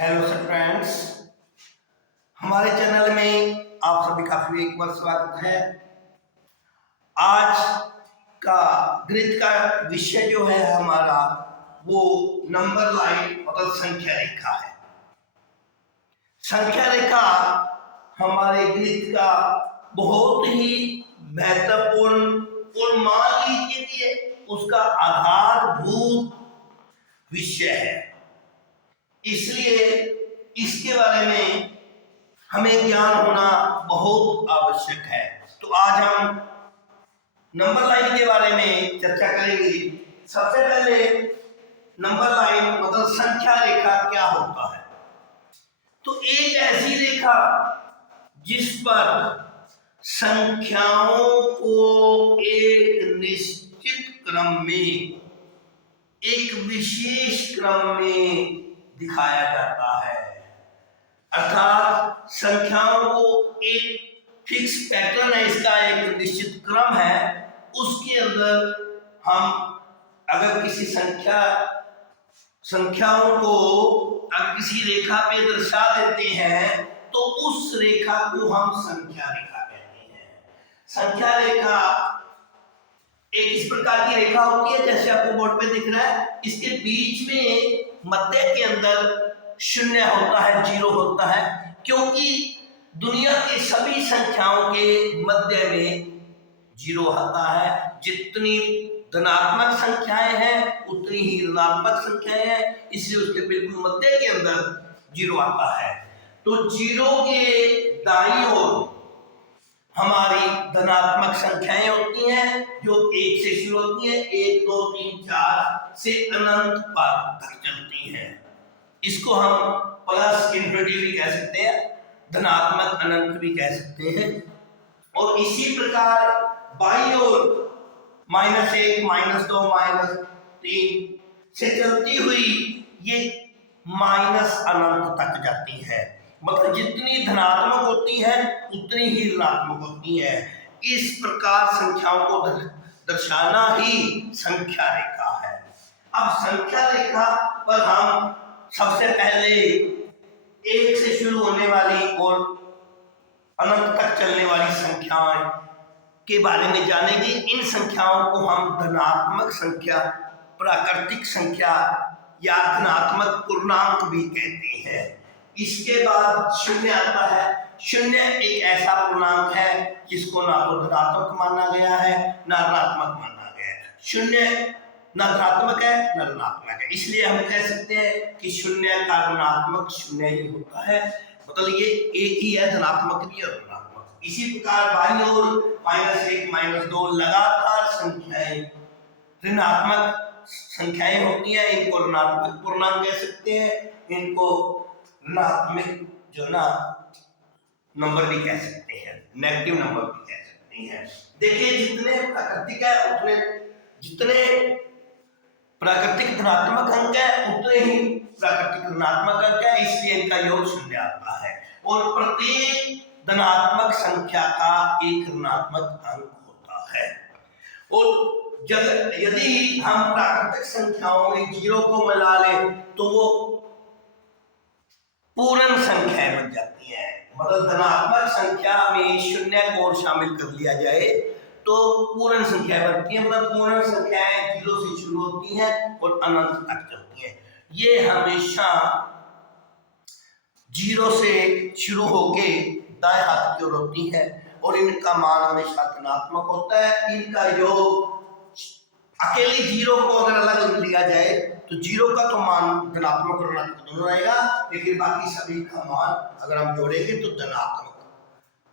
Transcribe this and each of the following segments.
Hello sir friends, हमारे channel में आप सभी का फिर एक बार स्वागत है। आज का गणित का विषय जो है हमारा वो नंबर लाइन मतलब संख्या रेखा है। संख्या रेखा हमारे गणित का बहुत ही महत्वपूर्ण और मान लीजिए कि उसका आधारभूत विषय है, इसलिए इसके बारे में हमें ज्ञान होना बहुत आवश्यक है। तो आज हम नंबर लाइन के बारे में चर्चा करेंगे। सबसे पहले नंबर लाइन मतलब संख्या रेखा क्या होता है। तो एक ऐसी रेखा जिस पर संख्याओं को एक निश्चित क्रम में, एक विशेष क्रम में दिखाया जाता है, अर्थात संख्याओं को एक फिक्स पैटर्न है, इसका एक निश्चित क्रम है, उसके अंदर हम अगर किसी संख्याओं को अगर किसी रेखा पे दर्शा देते हैं तो उस रेखा को हम संख्या रेखा कहते हैं। संख्या रेखा एक इस प्रकार की रेखा होती है जैसे आपको बोर्ड पे दिख रहा है, इसके बीच में मध्य के अंदर शून्य होता है, जीरो होता है, क्योंकि दुनिया के सभी संख्याओं के मध्य में जीरो आता है। जितनी धनात्मक संख्याएं हैं उतनी ही ऋणात्मक संख्याएं हैं, इसलिए उसके बिल्कुल मध्य के अंदर जीरो आता है। तो जीरो के दाईं ओर हमारी धनात्मक संख्याएं होती हैं जो एक से शुरू होती है, 1 2 3 4 से अनंत पर तक चलती हैं। इसको हम प्लस इन्फिनिटी भी कह सकते हैं, धनात्मक अनंत भी कह सकते हैं। और इसी प्रकार बाईं ओर -1 -2 -3 से चलती हुई ये माइनस अनंत तक जाती है। मतलब जितनी धनात्मक होती है उतनी ही ऋणात्मक होती है। इस प्रकार संख्याओं को दर्शाना ही संख्या रेखा है। अब संख्या रेखा पर हम सबसे पहले एक से शुरू होने वाली और अनंत तक चलने वाली संख्याएं के बारे में जानेंगे। इन संख्याओं को हम धनात्मक संख्या, प्राकृतिक संख्या या धनात्मक पूर्णांक भी कहते हैं। इसके बाद शून्य आता है। शून्य एक ऐसा पूर्णांक है जिसको ना तो धनात्मक माना गया है ना ऋणात्मक माना गया है। शून्य ना धनात्मक है ना ऋणात्मक है, इसलिए हम कह सकते हैं कि शून्य का ऋणात्मक शून्य ही होता है। मतलब ये एक ही है, धनात्मक भी और ऋणात्मक। इसी प्रकार बाईं ओर -1 -2 लगातार संख्याएं ऋणात्मक संख्याएं होती हैं, इनको ऋणात्मक पूर्णांक कह सकते हैं, इनको ऋणात्मक जो ना नंबर भी कह सकते हैं, नेगेटिव नंबर भी कह सकते हैं। देखिए जितने प्राकृतिक है जितने प्राकृतिक धनात्मक अंक है उतने ही प्राकृतिक ऋणात्मक अंक है, इसलिए इनका योग शून्य आता है। और प्रत्येक धनात्मक संख्या का एक ऋणात्मक अंक होता है। और यदि हम प्राकृतिक संख्याओं में जीरो को मिला लें तो वो पूर्ण संख्याएं बन जाती हैं। मतलब धनात्मक संख्या में शून्य को शामिल कर लिया जाए तो पूर्ण संख्या बनती है। मतलब पूर्ण संख्याएं जीरो से शुरू होती हैं और अनंत तक चलती हैं। ये हमेशा जीरो से शुरू होके दाएं हाथ की ओर होती है और इनका मान हमेशा धनात्मक होता है। इनका योग अकेली जीरो को अगर अलग लिया जाए तो जीरो का तो मान धनात्मक और ऋणात्मक दोनों रहेगा, लेकिन बाकी सभी का मान अगर हम जोड़ेंगे तो धनात्मक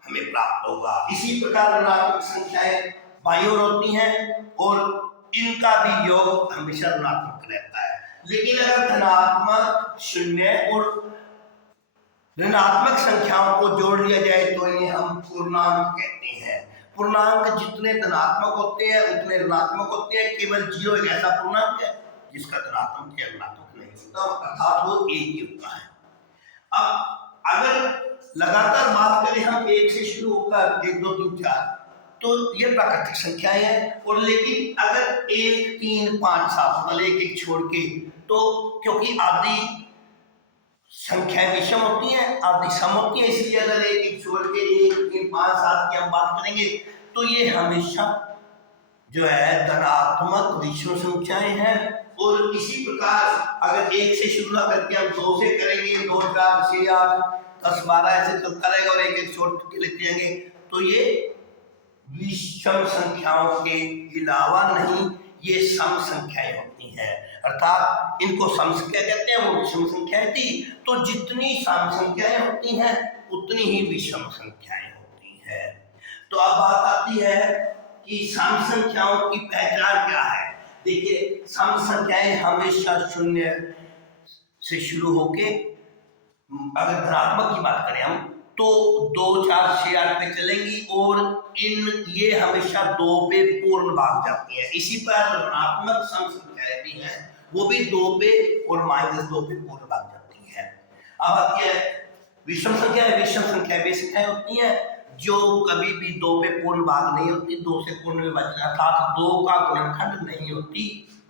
हमें प्राप्त होगा। इसी प्रकार ऋणात्मक संख्याएं बाईं ओर होती हैं और इनका भी योग हमेशा ऋणात्मक रहता है। लेकिन अगर धनात्मक, शून्य और ऋणात्मक संख्याओं को जोड़ लिया जाए तो इन्हें हम पूर्णांक कहते हैं। पूर्णांक जितने धनात्मक होते हैं उतने ऋणात्मक होते हैं। केवल जीरो एक ऐसा पूर्णांक है जिसका धनात्मक या ऋणात्मक नहीं होता, अर्थात वो एक ही होता है। अब अगर लगातार बात करें हम एक से शुरू होकर 1 2 3 4 तो ये प्राकृतिक संख्याएं हैं। और लेकिन अगर 1 3 5 7 मतलब एक एक छोड़ के, तो क्योंकि आदि संख्याएं विषम होती हैं, आदि सम होती है। इसलिए अगर एक छोड़ के 1 3 5 7 की हम बात करेंगे तो ये हमेशा जो है धनात्मक विषम संख्याएं हैं। और इसी प्रकार अगर 1 से शुरू ना करके हम 2 से करेंगे, 2 4 6 8 10 12 ऐसे चलता रहेगा और एक छोड़ के लिख जाएंगे, तो ये विषम संख्याओं के अलावा नहीं, ये सम संख्याएं होती हैं। अर्थात इनको सम संख्या कहते हैं, वो विषम संख्याएं थी। तो जितनी सम संख्याएं होती हैं उतनी ही विषम संख्याएं होती हैं। तो अब बात आती है कि सम संख्याओं की पहचान क्या है। देखिए, सम संख्याएं हमेशा शून्य से शुरू होके, अगर धनात्मक की बात करें हम तो 2 4 6 8 पे चलेंगी और ये हमेशा 2 पे पूर्ण भाग जाती है। इसी पर ऋणात्मक सम संख्याएं भी हैं, वो भी 2 पे और -2 पे पूर्ण भाग जाती है। अब आती है विषम संख्याएं। विषम संख्याएं वे संख्याएं होती हैं जो कभी भी 2 पे पूर्ण भाग नहीं होती, 2 से पूर्ण विभाजन अर्थात 2 का गुणनखंड नहीं होती।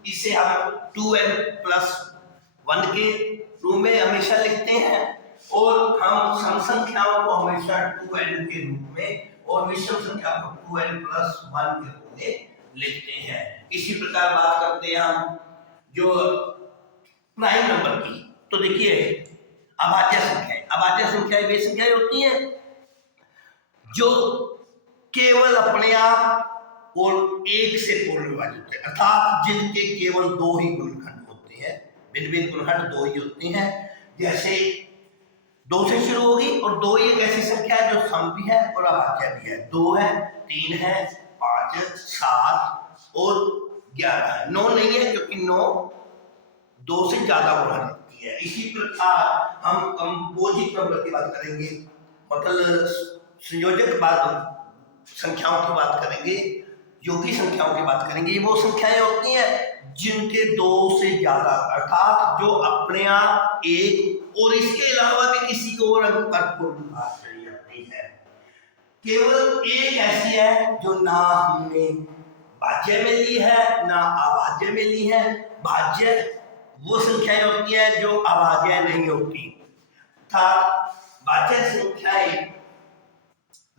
इसे हम 2n+1 के रूप में हमेशा लिखते हैं और हम सम संख्याओं को हमेशा 2n के रूप में और विषम संख्या को 2n+1 के रूप में लिखते हैं। इसी प्रकार बात करते हैं हम जो प्राइम नंबर की। तो देखिए, अभाज्य संख्याएं। अभाज्य संख्याएं वे संख्याएं होती हैं जो केवल अपने आप और 1 से पूर्ण विभाजित है, अर्थात जिनके केवल 2 ही गुणनखंड होते हैं। भिन्न भिन्न गुणनखंड 2 ही होते हैं। जैसे 2 से शुरू होगी और 2 एक ऐसी संख्या है जो सम भी है और अभाज्य भी है। 2 है, 3 है, 5 है, 7 और 11 है। 9 नहीं है क्योंकि 9 2 से ज्यादा गुणा करती है। इसी प्रकार हम कंपोजिट नंबर की बात करेंगे, मतलब संयोजक बात संख्याओं की बात करेंगे, योगी संख्याओं की बात करेंगे। वो संख्याएं होती हैं जिनके 2 से ज्यादा, अर्थात जो अपने आप 1 और इसके अलावा भी किसी को और अंक पर पूर्ण भाग चली जाती है। केवल एक ऐसी है जो ना हमने भाज्य में ली है ना अभाज्य में ली है। भाज्य वो संख्याएं होती हैं जो अभाज्य नहीं होती, अर्थात भाज्य संख्याएं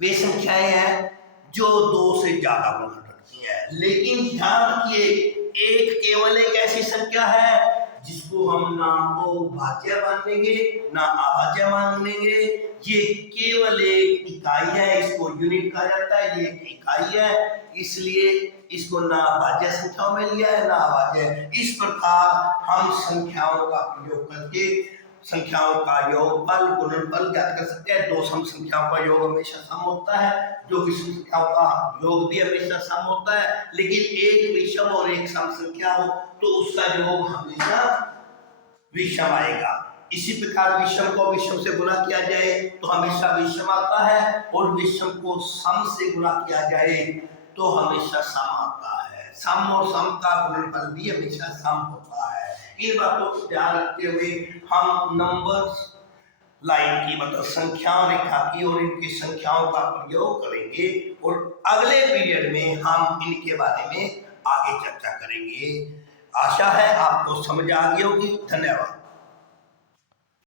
वे संख्याएं हैं जो 2 से ज्यादा गुणन रखती हैं। लेकिन ध्यान रखिए, एक केवल एक ऐसी संख्या है जिसको हम ना तो भाज्य मानेंगे ना अभाज्य मानेंगे। ये केवल एक इकाई है, इसको यूनिट कहा जाता है। ये एक इकाई है, इसलिए इसको ना भाज्य संख्याओं में लिया है ना अभाज्य। इस प्रकार हम संख्याओं का प्रयोग करके संख्याओं का योगफल गुणनफल ज्ञात कर सकते हैं। 2 सम संख्याओं का योग हमेशा सम होता है, जो विषम संख्याओं का योग भी हमेशा सम होता है। लेकिन एक विषम और एक सम संख्या हो तो उसका योग हमेशा विषम आएगा। इसी प्रकार विषम को विषम से गुणा किया जाए तो हमेशा विषम आता है और विषम को सम से गुणा किया जाए तो हमेशा सम आता है। सम और सम का गुणनफल भी हमेशा सम होता है। इन बातों को ध्यान रखते हुए हम नंबर्स लाइन की, मतलब संख्या रेखा की और इनकी संख्याओं का प्रयोग करेंगे और अगले पीरियड में हम इनके बारे में आगे चर्चा करेंगे। आशा है आपको समझ आ गई होगी। धन्यवाद।